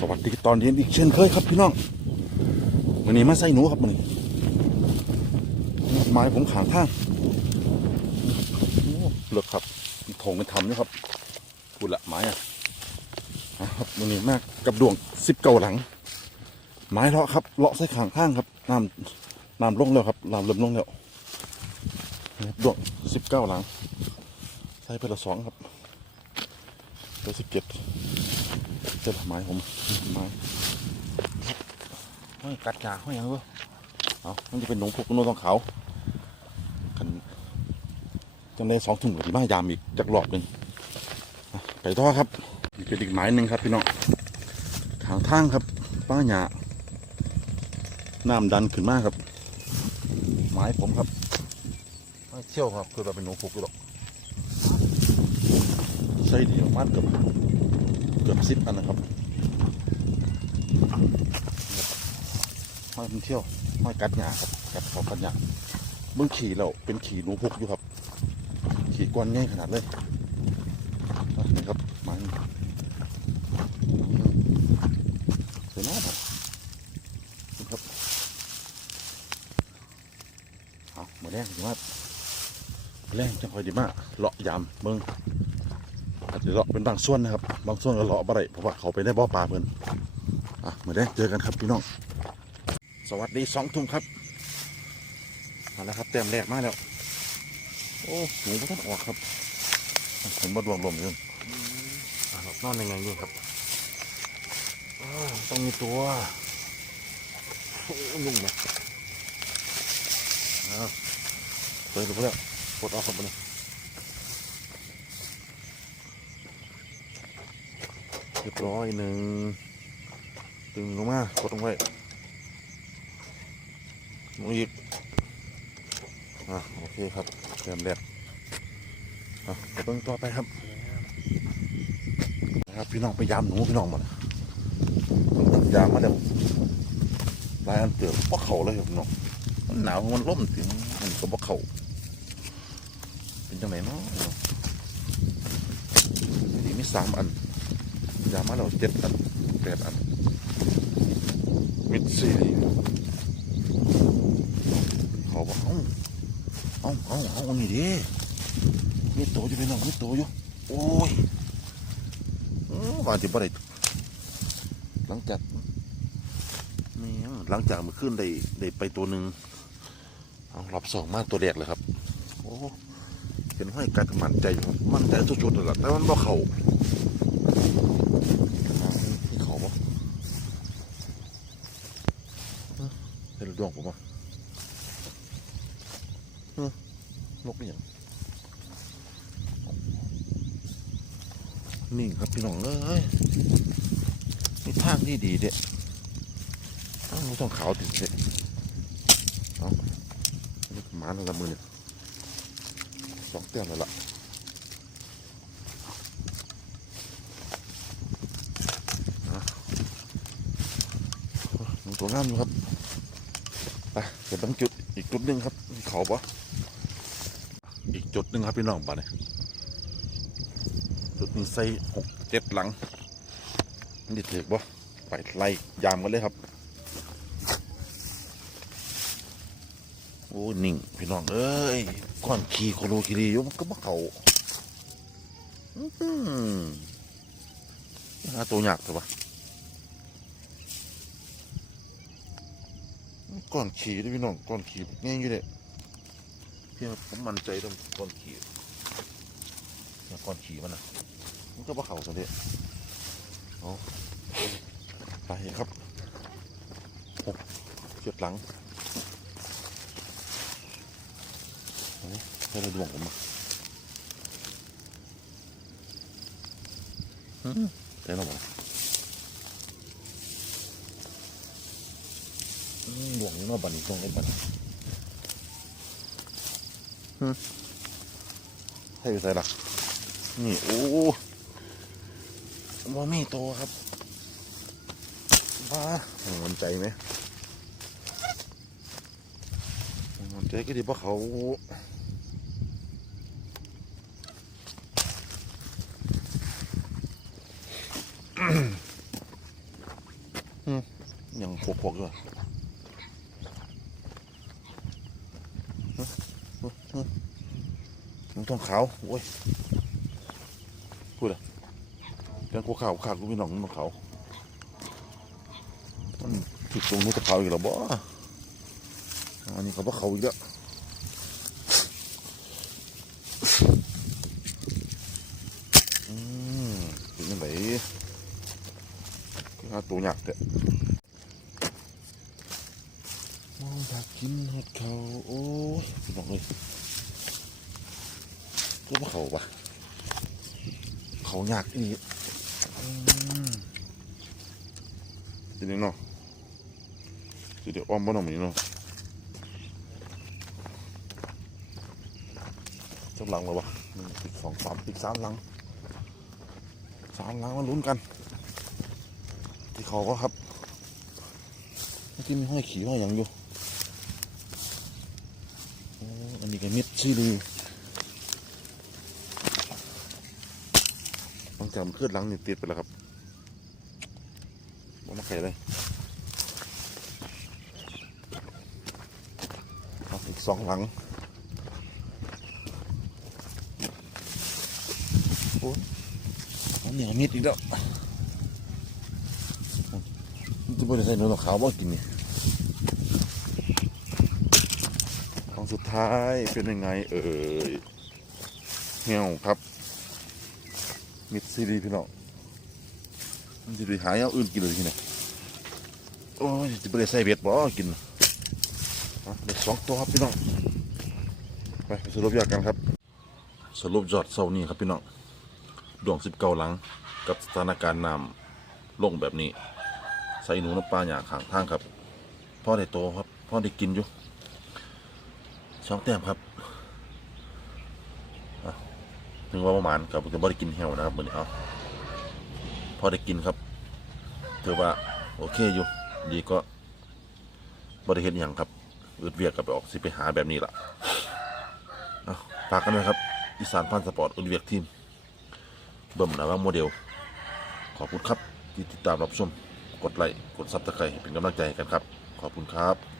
สวัสดีตอนเย็นอีกเช่นเคยครับพี่น้องวันนี้มาใส่หนูครับวันนี้ไม้ผมขางข้างเลือกครับถงเป็นทำนี่ครับพูดละไม้อะครับวันนี้มากกับดวงสิบเก่าหลัง ไม้เลาะครับเลาะใส่ขางข้างครับน้ำน้ำลงแล้วครับน้ำเริ่มลงแล้วดวงสิบเก้าหลัง ใส่ไปละสองครับไปสิบเจ็ด จ้าไม้ผมไม้ห้อยกัดกาห้อยยังวะเอามันจะเป็นหนูพุกหนูทองเขาวกันจังได้สองถุงกับที่มายามอีกจากรอบหนึ่งไปต่อครับนี่เป็นอีกไม้หนึ่งครับพี่น้องทางทางครับป้าหยาน้ำดันขึ้นมากครับไม้ผมครับเที่ยวครับคือเราเป็นหนูพุกหรอกใช่ดีมากกือบ เกือบสิบอันนะครับห้อยมันเที่ยวห้อยกัดหยาครับกัดขากัดหยาเบื้องขี่เราเป็นขี่หนูพุกอยู่ครับ ขี่กวนง่ายขนาดเลยอะนี่ครับไมันสวยมากครับครับเอาหมาแรงดีมากแรงจังคอยดีมากเลาะยามเมือง อาจจะเลาะเป็นบางส่วนนะครับ บางส่วนก็เลาะบ่ได้เพราะว่าเขาไปได้บ่อปลาเพิ่นอะเหมื่อได้เจอกันครับพี่น้อง สวัสดีสองทุ่มครับมาแล้วครับเต็มแรกมาแล้ว โอ้หนูก็ต้อออกครับผมมารวมรวมอยู่อะนอนยังไงอยู่ครับต้องมีตัวโอ้ยุ่งเลยอ้าวเปิดดูเพื่อนปลดออกครับมัน รียบร้อยหนึ่งตึงลงมากดลงไว้ลงอีกอะโอเคครับเตรียมแรกอะไปเบิ่งต่อไปครับนะครับพี่น้องไปยามหนูพี่น้องหมดยามมาเดี๋ยวลายอันเตือกพวกเขาเลยครับพี่น้องมันหนาวมันร่มถึงมันก็พวกเขาเป็นจังไหนเนาะดีมีสามอัน ยามาเราเจ็ดอันแปดอันมิดสี่เขาบอกเอาเอาเอาเอาอานี่ดิมีโตอยู่พี่น้องมีโตอยู่โอ้ยอ๋อว่าจะบ่ได้หลังจากนี่หลังจากมื่อคืนได้ได้ไปตัวหนึ่งเอารอบสองมาตัวแรกเลยครับ โอ้เห็นห้อยกัดมันใจมันใจสุดๆเลยล่ะแต่มันบ่เข่า ที่เขาปะเห็น ดวงผมปะนกนี่ยังนิ่งครับพี่น้องเอ้ยนี่ทางที่ดีเด็ดทางต้องขาวติดเด็ดเอานี่มาหนึ่งละมือเนี่ยสองเต้มแล้วล่ะตัวงามอยู่ครับ ไปเดี๋ยวต้องจุดอีกจุดหนึ่งครับ เขาปะอีกจุดหนึ่งครับพี่น้องปะเนี่ยจุดนี้ใส่หกเจ็ดหลังนี่ถือปะไปไล่ยามกันเลยครับโอ้นิ่งพี่น้องเอ้ยก่อนขี่โคโลคิรียู่มันก็มาเขาอื้อหือหาตัวยากแต่ว่า ก่อนขี่ด้วยพี่น้องก่อนขี่ง่ายอยู่เลยพี่ผมมั่นใจตรงก่อนขี่เนี่ยก่อนขี่มันนะมันก็บ่เข่าซะเด้เอาไปครับหกเจ็ดหลังเอาให้เราดวงผมมาอืมได้แล้วบ่อืม หลวงนี่มาบันนี้ตรงไอ้บันฮึให้อยู่ใส่ละนี่ โอ้ว่ามีโตครับว้ามันใจไหมมันใจก็ดีเพราะเขายังพกๆอยู่อะฮะฮะฮะ มันต้องขาวโอ้ยพูดอะเรื่องกูขาวขาดกูพี่น้องมันต้องขาวมันผิดตรงนู้นตะขาอีกแล้วบ่อันนี้เขาบ่เขาอีกแล้วอืมเป็นยังไงคือหาตัวหยักเด้อมองอยากกินเห็ดเขาโอ้ยหนองเลย ก็มาเขาปะเขาอยากอีกอืมเป็นยังเนาะสิเดี๋ยวอ้อมบ้านน้องมีเนาะจับหลังเลยวะหนึ่งอีกสองสามอีกสามหลังสามหลังมาลุ้นกัน ที่เขาก็ครับเมื่อกี้มีห้อยขี่ห้อยหยังอยู่อ้อันนี้ก็มิดชิลี ต้องจำเคลื่อนหลังนี่ติดไปแล้วครับบ่มาไข่เลยอีกสองหลังโอ้ยอันนี้ก็มิดอีกแล้วมันจะไม่ได้ใส่เนื้อขาวบ่กินนี่ของสุดท้ายเป็นยังไงเอ่ยเหี่ยวครับ มิดซีรีพี่น้องมันจะไปหาอย่างอื่นกินเลยที่ไหนโอ้ยจะไปใส่เบ็ดบ่กินอะเด็กสองตัวครับพี่น้องไปสรุปยอดกันครับ สรุปยอดเสานี้ครับพี่น้องดวงสิบเก้าหลังกับสถานการณ์น้ำลงแบบนี้ ใส่หนูน้ำปลาหยาข้างทางครับพ่อได้โตครับพ่อได้กินอยู่สองแต้มครับอะ ถึงว่าประมาณกับจะบ่ได้กินแฮวนะครับเมือนเอาพอได้กินครับถือว่าโอเคอยู่ ดีก็บริเห็นอย่างครับอืดเวียกกับไปออกสิไปหาแบบนี้ล่ะเอาฝากกันด้วยครับอีสานพันสปอร์ตอืดเวียกทีมเบิ่มนะว่าโมเดล ขอบคุณครับที่ติดตามรับชม กดไลค์กดซับสไครต์เป็นกำลังใจให้กันครับ ขอบคุณครับ